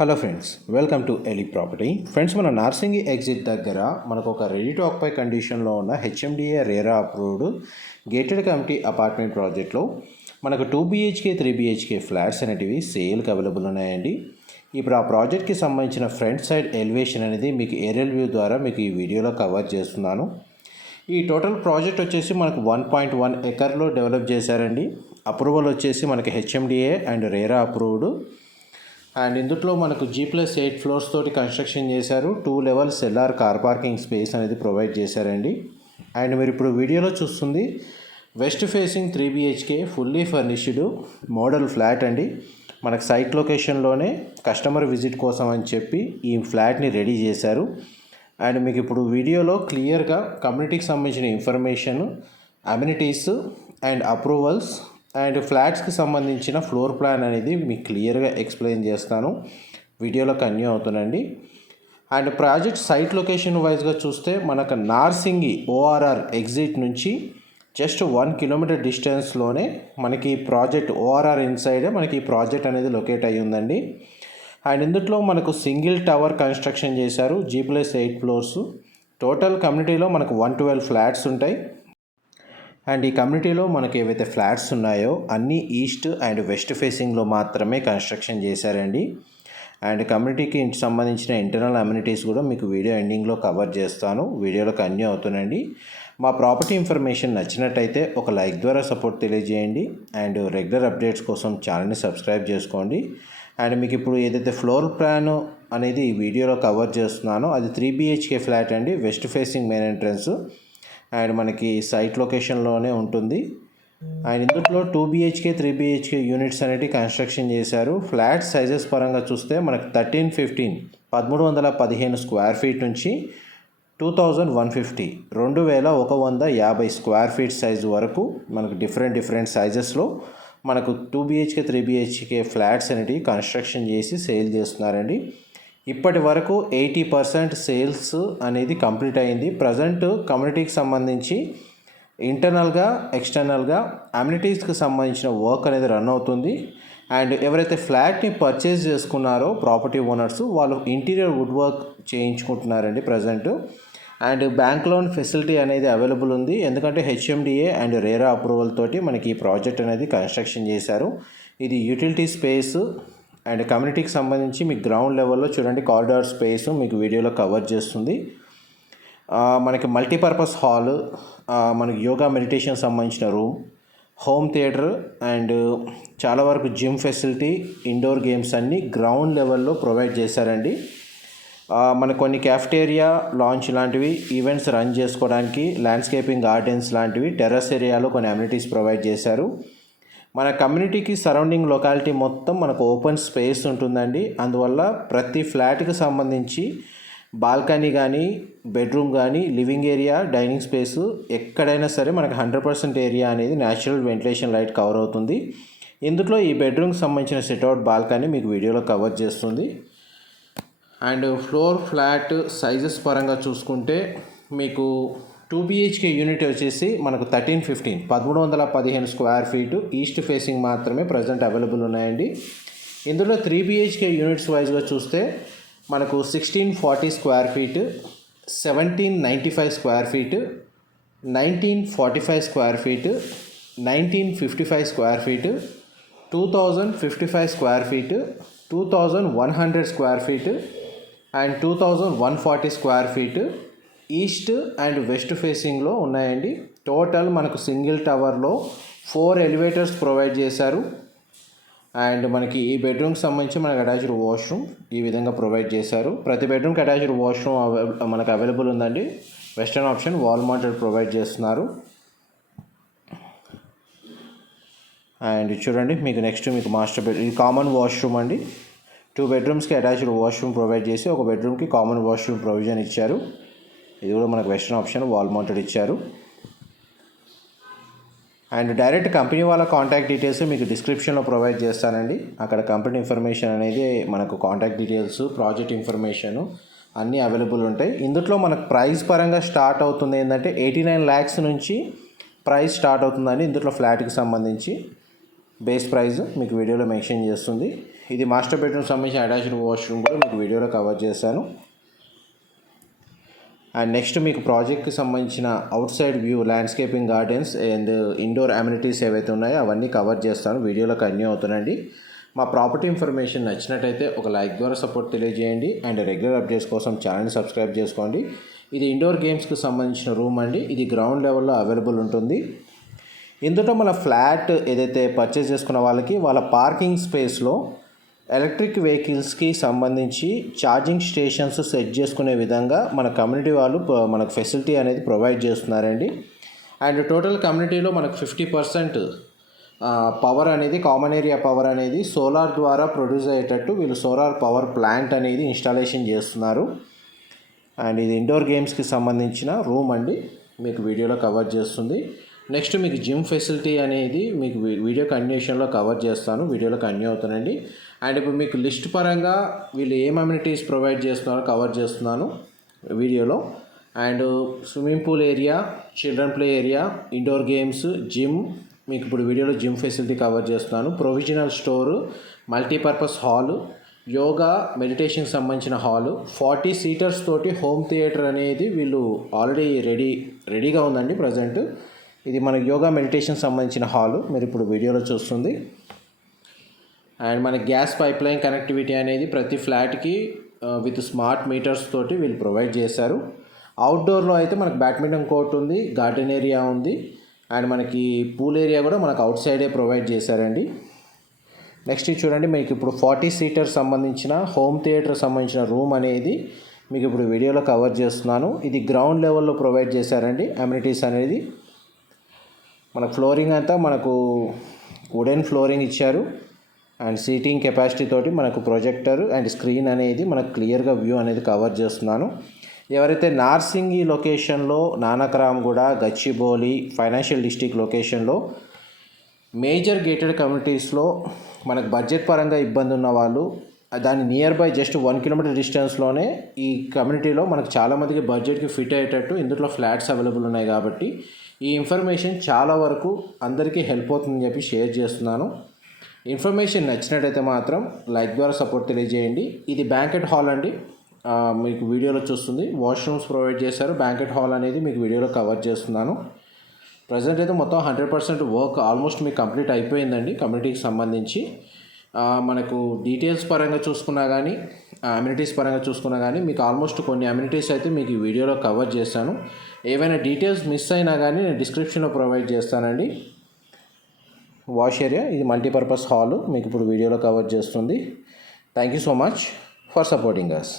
Hello friends, welcome to ఎలి property. Friends, మన Narsingi exit దగ్గర మనకు ఒక రెడీ టు ఆక్యుపై కండిషన్లో ఉన్న HMDA RERA approved gated committee apartment ప్రాజెక్ట్లో మనకు 2 BHK 3 BHK ఫ్లాట్స్ అనేటివి సేల్కి అవైలబుల్ ఉన్నాయండి. ఇప్పుడు ఆ ప్రాజెక్ట్కి సంబంధించిన ఫ్రంట్ సైడ్ ఎలివేషన్ అనేది మీకు ఏరియల్ వ్యూ ద్వారా మీకు ఈ వీడియోలో కవర్ చేస్తున్నాను. ఈ టోటల్ ప్రాజెక్ట్ వచ్చేసి మనకు 1.1 ఎకర్లో డెవలప్ చేశారండి. అప్రూవల్ వచ్చేసి మనకి HMDA and RERA approved. And ఇందులో మనకు G+8 ఫ్లోర్స్ తోటి కన్స్ట్రక్షన్ చేశారు. 2 levels LR car parking space అనేది ప్రొవైడ్ చేశారండి. అండ్ మీరు ఇప్పుడు వీడియోలో చూస్తుంది west facing 3 BHK fully furnished model flat అండి. మనకు సైట్ లొకేషన్లోనే కస్టమర్ విజిట్ కోసం అని చెప్పి ఈ ఫ్లాట్ని రెడీ చేశారు. అండ్ మీకు ఇప్పుడు వీడియోలో క్లియర్గా కమ్యూనిటీకి సంబంధించిన information, amenities and approvals and ఫ్లాట్స్కి సంబంధించిన ఫ్లోర్ ప్లాన్ అనేది మీకు క్లియర్గా ఎక్స్ప్లెయిన్ చేస్తాను. వీడియోలో కంటిన్యూ అవుతుందండి. అండ్ ప్రాజెక్ట్ సైట్ లొకేషన్ వైజ్గా చూస్తే మనకు నార్సింగి ORR ఎగ్జిట్ నుంచి జస్ట్ 1 kilometer డిస్టెన్స్లోనే మనకి ప్రాజెక్ట్ ORR ఇన్సైడే మనకి ఈ ప్రాజెక్ట్ అనేది లొకేట్ అయ్యి ఉందండి. అండ్ ఇందులో మనకు సింగిల్ టవర్ కన్స్ట్రక్షన్ చేశారు. G+8 floors. టోటల్ కమ్యూనిటీలో మనకు 112 ఫ్లాట్స్ ఉంటాయి. అండ్ ఈ కమ్యూనిటీలో మనకి ఏవైతే ఫ్లాట్స్ ఉన్నాయో అన్నీ ఈస్ట్ అండ్ వెస్ట్ ఫేసింగ్లో మాత్రమే కన్స్ట్రక్షన్ చేశారండి. అండ్ కమ్యూనిటీకి సంబంధించిన ఇంటర్నల్ అమ్యూనిటీస్ కూడా మీకు వీడియో ఎండింగ్లో కవర్ చేస్తాను. వీడియోలో కంటిన్యూ అవుతుందండి. మా ప్రాపర్టీ ఇన్ఫర్మేషన్ నచ్చినట్టయితే ఒక లైక్ ద్వారా సపోర్ట్ తెలియజేయండి. అండ్ రెగ్యులర్ అప్డేట్స్ కోసం ఛానల్ని సబ్స్క్రైబ్ చేసుకోండి. అండ్ మీకు ఇప్పుడు ఏదైతే ఫ్లోర్ ప్లాన్ అనేది ఈ వీడియోలో కవర్ చేస్తున్నానో అది 3 BHK ఫ్లాట్ అండి. West facing main entrance and మనకి సైట్ లొకేషన్లోనే ఉంటుంది. అండ్ ఇందులో 2 BHK 3 BHK యూనిట్స్ అనేవి కన్స్ట్రక్షన్ చేశారు. ఫ్లాట్ సైజెస్ పరంగా చూస్తే మనకు 1315 స్క్వేర్ ఫీట్ నుంచి 2150 2150 స్క్వేర్ ఫీట్ సైజు వరకు మనకు డిఫరెంట్ సైజెస్లో మనకు 2 BHK 3 BHK ఫ్లాట్స్ అనేవి కన్స్ట్రక్షన్ చేసి సేల్ చేస్తున్నారండి. ఇప్పటి వరకు 80% సేల్స్ అనేది కంప్లీట్ అయింది. ప్రజెంట్ కమ్యూనిటీకి సంబంధించి ఇంటర్నల్గా ఎక్స్టర్నల్గా అమ్యూనిటీస్కి సంబంధించిన వర్క్ అనేది రన్ అవుతుంది. అండ్ ఎవరైతే ఫ్లాట్ని పర్చేజ్ చేసుకున్నారో ప్రాపర్టీ ఓనర్స్ వాళ్ళు ఇంటీరియర్ వుడ్ వర్క్ చేయించుకుంటున్నారండి present. And bank loan facility అనేది అవైలబుల్ ఉంది. ఎందుకంటే హెచ్ఎండిఏ అండ్ రేరా అప్రూవల్ తోటి మనకి ఈ ప్రాజెక్ట్ అనేది కన్స్ట్రక్షన్ చేశారు. ఇది యూటిలిటీ స్పేస్ అండ్ కమ్యూనిటీకి సంబంధించి మీకు గ్రౌండ్ లెవెల్లో చూడండి కారిడార్ స్పేస్ మీకు వీడియోలో కవర్ చేస్తుంది. మనకి మల్టీపర్పస్ హాల్, మనకి యోగా మెడిటేషన్ సంబంధించిన రూమ్, హోమ్ థియేటర్ అండ్ చాలా వరకు జిమ్ ఫెసిలిటీ, ఇండోర్ గేమ్స్ అన్నీ గ్రౌండ్ లెవెల్లో ప్రొవైడ్ చేశారండి. మనకు కొన్ని క్యాఫ్టేరియా, లాంచ్ లాంటివి ఈవెంట్స్ రన్ చేసుకోవడానికి, ల్యాండ్స్కేపింగ్ గార్డెన్స్ లాంటివి టెర్రస్ ఏరియాలో కొన్ని అమ్యూనిటీస్ ప్రొవైడ్ చేశారు. మన కమ్యూనిటీకి సరౌండింగ్ లొకాలిటీ మొత్తం మనకు ఓపెన్ స్పేస్ ఉంటుందండి. అందువల్ల ప్రతి ఫ్లాట్కి సంబంధించి బాల్కనీ కానీ, బెడ్రూమ్ కానీ, లివింగ్ ఏరియా, డైనింగ్ స్పేసు ఎక్కడైనా సరే మనకు 100% ఏరియా అనేది న్యాచురల్ వెంటిలేషన్ లైట్ కవర్ అవుతుంది. ఇందులో ఈ బెడ్రూమ్కి సంబంధించిన సిట్అవుట్ బాల్కనీ మీకు వీడియోలో కవర్ చేస్తుంది. అండ్ ఫ్లోర్ ఫ్లాట్ సైజెస్ పరంగా చూసుకుంటే మీకు 2 BHK యూనిట్ వచ్చేసి మనకు 1315 స్క్వేర్ ఫీటు ఈస్ట్ ఫేసింగ్ మాత్రమే ప్రజెంట్ అవైలబుల్ ఉన్నాయండి. ఇందులో 3 BHK యూనిట్స్ వైజ్గా చూస్తే మనకు 1640 square feet, 1795 square feet, 1945 square feet, 1955 square feet, 2055 square feet, 2100 square feet and 2140 square feet east and west ఫేసింగ్లో ఉన్నాయండి. టోటల్ మనకు సింగిల్ టవర్లో 4 ఎలివేటర్స్ ప్రొవైడ్ చేశారు. అండ్ మనకి ఈ బెడ్రూమ్కి సంబంధించి మనకు అటాచ్డ్ వాష్రూమ్ ఈ విధంగా ప్రొవైడ్ చేశారు. ప్రతి బెడ్రూమ్కి అటాచ్డ్ వాష్రూమ్ మనకు అవైలబుల్ ఉందండి. Western option wall mounted provide చేస్తున్నారు. అండ్ చూడండి మీకు నెక్స్ట్ మీకు మాస్టర్ బెడ్, ఇది కామన్ వాష్రూమ్ అండి. 2 బెడ్రూమ్స్కి అటాచ్డ్ వాష్రూమ్ ప్రొవైడ్ చేసి ఒక బెడ్రూమ్కి కామన్ వాష్రూమ్ ప్రొవిజన్ ఇచ్చారు. ఇది కూడా మనకు వెస్టర్న్ ఆప్షన్ వాల్ మౌంటెడ్ ఇచ్చారు. అండ్ డైరెక్ట్ కంపెనీ వాళ్ళ కాంటాక్ట్ డీటెయిల్స్ మీకు డిస్క్రిప్షన్లో ప్రొవైడ్ చేస్తానండి. అక్కడ కంపెనీ ఇన్ఫర్మేషన్ అనేది మనకు కాంటాక్ట్ డీటెయిల్స్, ప్రాజెక్ట్ ఇన్ఫర్మేషను అన్నీ అవైలబుల్ ఉంటాయి. ఇందులో మనకు ప్రైస్ పరంగా స్టార్ట్ అవుతుంది ఏంటంటే 89 lakhs నుంచి ప్రైస్ స్టార్ట్ అవుతుందండి. ఇందులో ఫ్లాట్కి సంబంధించి బేస్ ప్రైస్ మీకు వీడియోలో మెన్షన్ చేస్తుంది. ఇది మాస్టర్ బెడ్రూమ్ సంబంధించిన అటాచ్డ్ వాష్రూమ్ కూడా మీకు వీడియోలో కవర్ చేశాను. అండ్ నెక్స్ట్ మీకు ప్రాజెక్ట్కి సంబంధించిన outside view, landscaping, gardens and indoor amenities ఏవైతే ఉన్నాయో అవన్నీ కవర్ చేస్తాను. వీడియోలో కంటిన్యూ అవుతానండి. మా ప్రాపర్టీ ఇన్ఫర్మేషన్ నచ్చినట్టయితే ఒక లైక్ ద్వారా సపోర్ట్ తెలియజేయండి. అండ్ రెగ్యులర్ అప్డేట్స్ కోసం ఛానల్ని సబ్స్క్రైబ్ చేసుకోండి. ఇది ఇండోర్ గేమ్స్కి సంబంధించిన రూమ్ అండి. ఇది గ్రౌండ్ లెవెల్లో అవైలబుల్ ఉంటుంది. ఇందులో మన ఫ్లాట్ ఏదైతే పర్చేస్ చేసుకున్న వాళ్ళ పార్కింగ్ స్పేస్లో ఎలక్ట్రిక్ వెహికల్స్కి సంబంధించి ఛార్జింగ్ స్టేషన్స్ సెట్ చేసుకునే విధంగా మన కమ్యూనిటీ వాళ్ళు మనకు ఫెసిలిటీ అనేది ప్రొవైడ్ చేస్తున్నారండి. అండ్ టోటల్ కమ్యూనిటీలో మనకు 50% పవర్ అనేది, కామన్ ఏరియా పవర్ అనేది సోలార్ ద్వారా ప్రొడ్యూస్ అయ్యేటట్టు వీళ్ళు సోలార్ పవర్ ప్లాంట్ అనేది ఇన్స్టాలేషన్ చేస్తున్నారు. అండ్ ఇది ఇండోర్ గేమ్స్కి సంబంధించిన రూమ్ అండి, మీకు వీడియోలో కవర్ చేస్తుంది. నెక్స్ట్ మీకు జిమ్ ఫెసిలిటీ అనేది మీకు వీడియో కంటిన్యూషన్లో కవర్ చేస్తాను, వీడియోలో కంటిన్యూ అవుతానండి. అండ్ ఇప్పుడు మీకు లిస్ట్ పరంగా వీళ్ళు ఏం అమ్యూనిటీస్ ప్రొవైడ్ చేస్తున్నారో కవర్ చేస్తున్నాను వీడియోలో. And swimming pool area, children play area, indoor games, gym, మీకు ఇప్పుడు వీడియోలో జిమ్ ఫెసిలిటీ కవర్ చేస్తున్నాను. Provisional store, multipurpose hall, yoga మెడిటేషన్కి సంబంధించిన హాలు, 40 సీటర్స్ తోటి హోమ్ థియేటర్ అనేది వీళ్ళు ఆల్రెడీ రెడీగా ఉందండి ప్రజెంట్. ఇది మనకి యోగా మెడిటేషన్ సంబంధించిన హాలు మీరు ఇప్పుడు వీడియోలో చూస్తుంది. అండ్ మన గ్యాస్ పైప్ లైన్ కనెక్టివిటీ అనేది ప్రతి ఫ్లాట్కి విత్ స్మార్ట్ మీటర్స్ తోటి వీళ్ళు ప్రొవైడ్ చేశారు. అవుట్డోర్లో అయితే మనకు బ్యాడ్మింటన్ కోర్ట్ ఉంది, గార్డెన్ ఏరియా ఉంది, అండ్ మనకి పూల్ ఏరియా కూడా మనకు అవుట్ సైడే ప్రొవైడ్ చేశారండి. నెక్స్ట్ చూడండి, మీకు ఇప్పుడు 40 సీటర్ సంబంధించిన హోమ్ థియేటర్ సంబంధించిన రూమ్ అనేది మీకు ఇప్పుడు వీడియోలో కవర్ చేస్తున్నాను. ఇది గ్రౌండ్ లెవెల్లో ప్రొవైడ్ చేశారండి అమ్యూనిటీస్ అనేది. మనకు ఫ్లోరింగ్ అంతా మనకు వుడెన్ ఫ్లోరింగ్ ఇచ్చారు. అండ్ సీటింగ్ కెపాసిటీ తోటి మనకు ప్రొజెక్టర్ అండ్ స్క్రీన్ అనేది మనకు క్లియర్గా వ్యూ అనేది కవర్ చేస్తున్నాను. ఎవరైతే నార్సింగి లొకేషన్లో, నానక్రామ్గూడ, గచ్చిబౌలి ఫైనాన్షియల్ డిస్ట్రిక్ట్ లొకేషన్లో మేజర్ గేటెడ్ కమ్యూనిటీస్లో మనకు బడ్జెట్ పరంగా ఇబ్బంది ఉన్న వాళ్ళు, దాని నియర్ బై జస్ట్ 1 కిలోమీటర్ డిస్టెన్స్లోనే ఈ కమ్యూనిటీలో మనకు చాలామందికి బడ్జెట్కి ఫిట్ అయ్యేటట్టు ఇందులో ఫ్లాట్స్ అవైలబుల్ ఉన్నాయి. కాబట్టి ఈ ఇన్ఫర్మేషన్ చాలా వరకు అందరికీ హెల్ప్ అవుతుందని చెప్పి షేర్ చేస్తున్నాను. ఇన్ఫర్మేషన్ నచ్చినట్టయితే మాత్రం లైక్ ద్వారా సపోర్ట్ తెలియజేయండి. ఇది బ్యాంకెట్ హాల్ అండి, మీకు వీడియోలో చూస్తుంది. వాష్రూమ్స్ ప్రొవైడ్ చేశారు. బ్యాంకెట్ హాల్ అనేది మీకు వీడియోలో కవర్ చేస్తున్నాను. ప్రజెంట్ అయితే మొత్తం 100% వర్క్ ఆల్మోస్ట్ మీకు కంప్లీట్ అయిపోయిందండి కమ్యూనిటీకి సంబంధించి. మనకు డీటెయిల్స్ పరంగా చూసుకున్నా కానీ, అమ్యూనిటీస్ పరంగా చూసుకున్నా కానీ మీకు ఆల్మోస్ట్ కొన్ని అమ్యూనిటీస్ అయితే మీకు ఈ వీడియోలో కవర్ చేశాను. ఏవైనా డీటెయిల్స్ మిస్ అయినా కానీ నేను డిస్క్రిప్షన్లో ప్రొవైడ్ చేస్తానండి. వాష్ ఏరియా, ఇది మల్టీపర్పస్ హాలు మీకు ఇప్పుడు వీడియోలో కవర్ చేస్తుంది. Thank you so much for supporting us.